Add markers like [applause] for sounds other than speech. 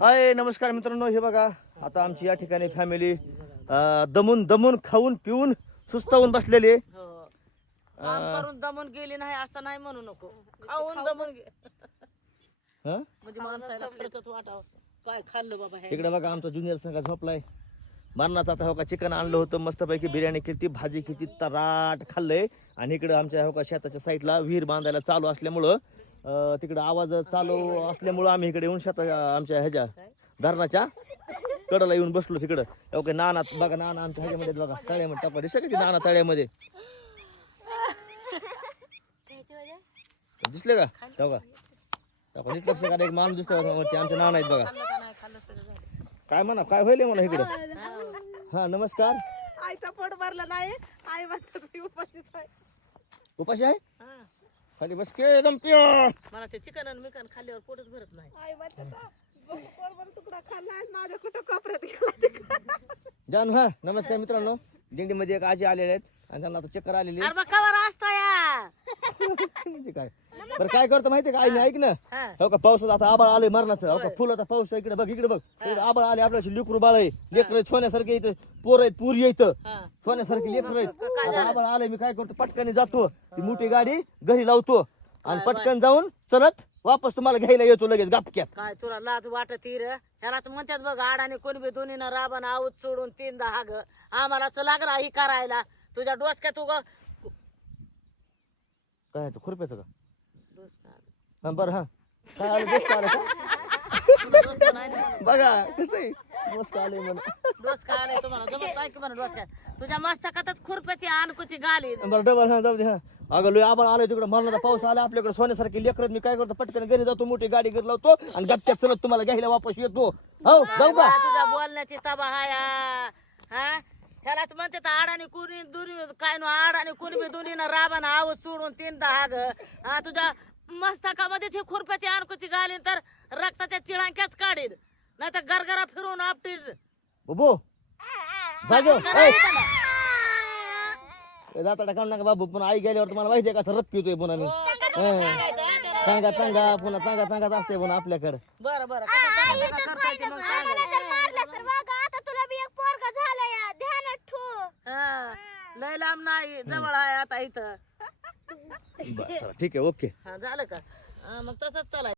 हाय नमस्कार मित्रांनो हे बघा आता आमची या ठिकाणी फॅमिली दमून दमून खाऊन पिऊन सुस्तावून बसलेली आहे. हो. काम करून दमून गेली नाही असं नाही म्हणू नको. खाऊन दमून गे हं? म्हणजे माणसाला वाटावं. काय खाल्लं बाबा हे? इकडे बघा आमचा ज्युनियर संघ झोपलाय. मरणाचा आता हो का चिकन आणलं होतं मस्तपैकी बिर्याणी केली भाजी केली तराट खाल्लंय. आणि इकडं आमच्या हो का शेताच्या साईडला विहीर बांधायला चालू असल्यामुळं तिकडं आवाज चालू असल्यामुळं आम्ही इकडे येऊन शेता आमच्या ह्याच्या धरणाच्या कडला येऊन बसलो तिकडं. हो ओके नाना बघा नाना आमच्या ह्याच्यामध्ये बघा तळ्यामध्ये टाका दिसलं का नाना तळ्यामध्ये? दिसले का? हो तेव्हा तेव्हा हो दिसलं का? एक माणूस दिसतो आमच्या नाना आहेत बघा. काय म्हणा काय होईल मला इकडं? हा नमस्कार. आईचा पोट भरला नाही. आई म्हणतात मी उपाशीच आहे. उपाशी आहे? हा. खाली बस के एकदम प्युअर मला ते चिकन आणि मिकन खाल्ल्यावर पोटच भरत नाही. आई म्हणतात तुकडा खाल्ला माझ्या कुठं कोपऱ्यात गेला जान हा नमस्कार मित्रांनो. दिंडीमध्ये एक आजी आलेले आहेत आणि त्यांना आता चक्कर आलेली अरे मग कवर असता या. आहे. [laughs] म्हणजे काय? बरं काय करतो माहितीये का? आई मी ऐक ना. हा. हो का पावसाचं आता आबाळ आलंय मरणाचं. हो का फुल आता पाऊस आहे इकडे बघ इकडे बघ. इकडे आबाळ आले आपल्याशी लेकरू बाळ आहे. लेकर सोन्यासारखे इथं पोर आहेत पुरी इथं हा. लेकर आहेत. आता आबाळ आलंय मी काय करतो पटकन जातो. ती मोठी गाडी घरी लावतो. आणि पटकन जाऊन चलत वापस तुम्हाला घ्यायला येतो लगेच गापक्यात. काय तुला लाज वाटत रे? ह्यालाच म्हणतात बघ आडाने कोणी बी दोन्ही राबन आऊत सोडून तीनदा हाग. आम्हालाच लागला ही करायला. तुझ्या डोसक्यात उग काय ते, खुरप्याचं का? हा बरं हा. काय आलं दोस्त आलं का? डोसकं नाही ना. बघा कसं आहे? दोस्त आलंय म्हणा. डोसकं आलंय तुम्हाला? जमत नाही की म्हणा डोसक्यात तुझ्या मस्तकातच खुरप्याची आणकुची गाली. बरं डबल हा जाऊ दे हा. अगं लय आबाळ आलंय तिकडे. मरणाचा पाऊस आला आपल्याकडे सोन्यासारखी लेकरत मी काय करतो? पटकन घरी जातो मोठी गाडी घरी लावतो आणि गप्प्यात चलत तुम्हाला घ्यायला वापस येतो. हो जाऊ का? तुझ्या बोलण्याची तबा हाया हा? ह्यालाच म्हणते तर आडाने कुणी दुरी काय नो आडाने कुणी बी दोन्ही राबान आव सोडून तीनदा हाग. हा तुझ्या मस्तकामध्ये ती खुरप्याची आणकुची घालीन तर रक्ताच्या चिळांक्याच काढीन. नाही तर गरगरा फिरून आपटीन. बाबू जागो जाता काढ नका बाबू पण आई गेल्यावर तुम्हाला माहिती आहे का रपकी होतोय पुन्हा मी. चांगा चांगा पुन्हा चांगा चांगाच असते पुन्हा आपल्याकडे. बरं बरं कसं चांगलं करता येते मग सांगा. हा लय लांब नाही जवळ आहे आता इथं. [laughs] बरं चला ठीक आहे ओके. हा झालं का? हा, मग तसंच चला.